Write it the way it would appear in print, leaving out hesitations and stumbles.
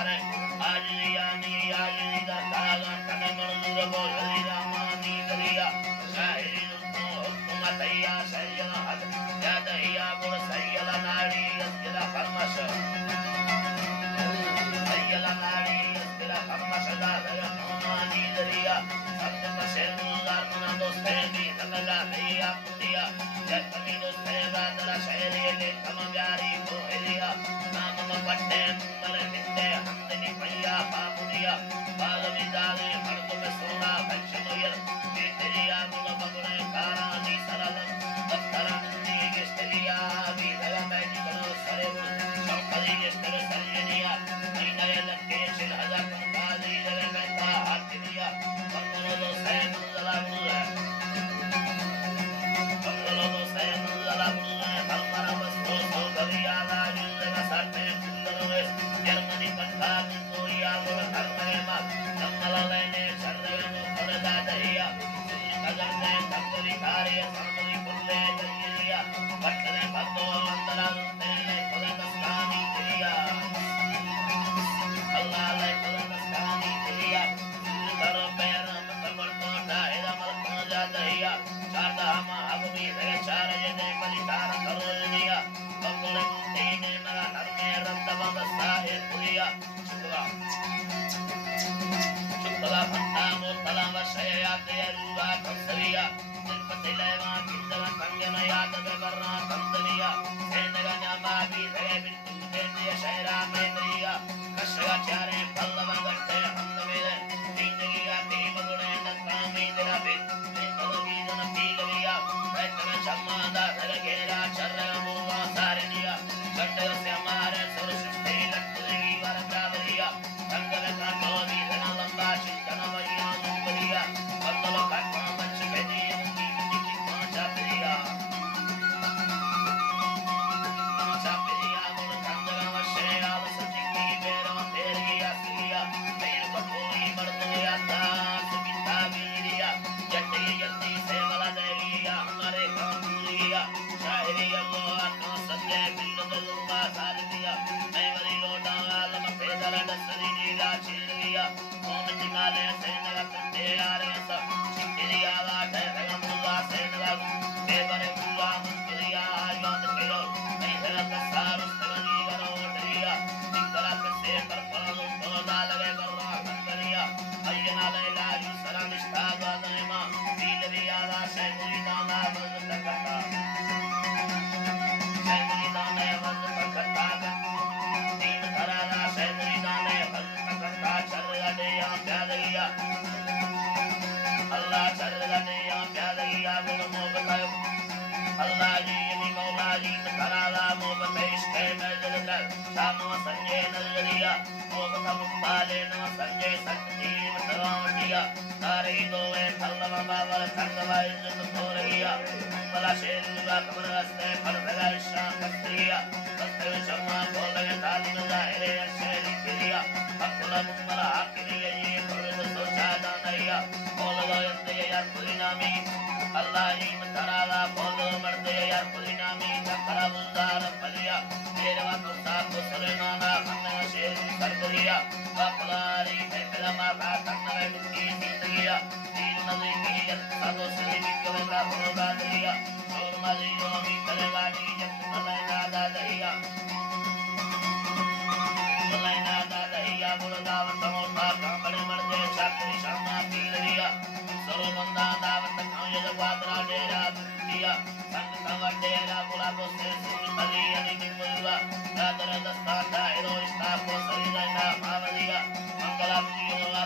सारे आज यानी आज दा तागा कने मंजूर बोली रामानी दरिया शाहिरी तो हुकमतैया सैयद हद या दहिया बुर सैयद नारी यस्ला फरमाश सैयद नारी यस्ला फरमाश दा रामानी दरिया सब से गुजार मना दोस्ते भी तंगला दिया दिया जतनी दोस्ते दा दरा शहरी ले तम प्यारी को एलिया नाम पट्टे मर निंदे हमदनी भैया बाबुनिया बाल विदाले मर्द में सोना फैशनोयर के तेरिया मुल बगड़े कारानी सरलम दफ्तरनी गेस्टलिया भी धरा मैजी बनो सरे चौकड़ी गेस्टर सरनिया नए लक्के सिल हजार काजी जले में हाथ दिया बंगलो सैन जलामुल बंगलो सैन जलामुल हमारा बस तो गरिया लाज लगा साथे सुंदर जर्मनी पंथा को या वो घर में मा कमला लेने चरने पर दादिया अगर ने तकरी कार्य सामरी बोले दरिया पटने भक्तो अंतरा ने पलकस्तानी दिया अल्लाह ले पलकस्तानी दिया कर पैर कमर को दायरा मल जा दरिया चारदा हम अगमी है चार ये ने बलिदान करो दिया बंगले ने मेरा हर में रंदवा बसा है पुलिया शुक्ला फंटा मोतला वशया दे रुवा कंसरिया दिलपति लेवा किंदवा कंगन याद बेबरना कंदरिया सेनगा न्यामा भी है बिल्कुल दे शहरा में दरिया कशगा चारे पल्लव गट्टे हम मेरे जिंदगी का ती बगुड़े नक्का में तेरा भी कलगी जन पी लिया बैठने शम्मादा घेरा चर्रा मुआ सारे लिया गट्टे से हमारे सुर सृष्टि लटकी वर प्रावरिया कंगन का कोदी धना लंबा चिंतन वरिया दुबरिया बंदल काटना बच के दिए उनकी बिजली पहुंचा प्रिया मुर कंगन वशे आल सचिकी बेरो तेरी असलिया मेर बकोई मर्दया दास बिता वीरिया जट्टी जल्दी से वाला देलिया हमारे कामलिया शायरी अल्लाह तो सजे बिल्लुल्लाह साल दिया मैं वरी लोटा आलम पेदर दसरी नीला चीरिया कौन जिमाले से नगा कंदे यारे सब चिकिरिया वाटे रंगुल्ला से नगा बेबरे बुला मुस्कुरिया याद करो मैं तेरा कसार उस्तनी करो डरिया निकला से पर पड़ो तो डाले बर्रा कंदरिया अयना लैला यू सलाम इस्तागा दमा दिल रिया से मुरी दाना बंद करता दाने बंद करता तीन करारा से मुरी दाने बंद करता चल दे या प्यादरिया अल्लाह चल दे या प्यादरिया गुण मोहब्बत अल्लाह जी नी मौला जी करारा मोहब्बत इश्क में दिलकर शामो संजय नजरिया मोहब्बत मुबाले न संजय शक्ति मतवावटिया तारे दोए फलवा बाबा खंगवा इज्जत तो रहिया भला शेरुगा खबर हस्ते पर भगा शाम कस्तिया कस्ते शर्मा बोले ताली जाहिरे शेरी किरिया अकुला मुमला आखिरी ये पर सोचा दानैया बोलो यंदे या कुलिनामी अल्लाह ही मतराला बोलो मर्दे या कुलिनामी तकरा बुदार फलिया मेरे वातो साथ सुलेमाना खन्ना शेरी सरबरिया अकुलारी मेरा माता खन्ना दुखी जिंदगिया तीन नदी की सादो से निकलना होगा दरिया और मलियो भी करेगा नी जब मलैना दादरिया बुलगावत मोटा कांबड़े मर्दे छात्री शामा की दरिया सरो बंदा दावत खाए जवादरा डेरा दिया संग संग डेरा बुलाबो से सुन मली अली निमुलवा दादर दस्ता दायरो इस्ता को सरिना भावलिया मंगला दियोला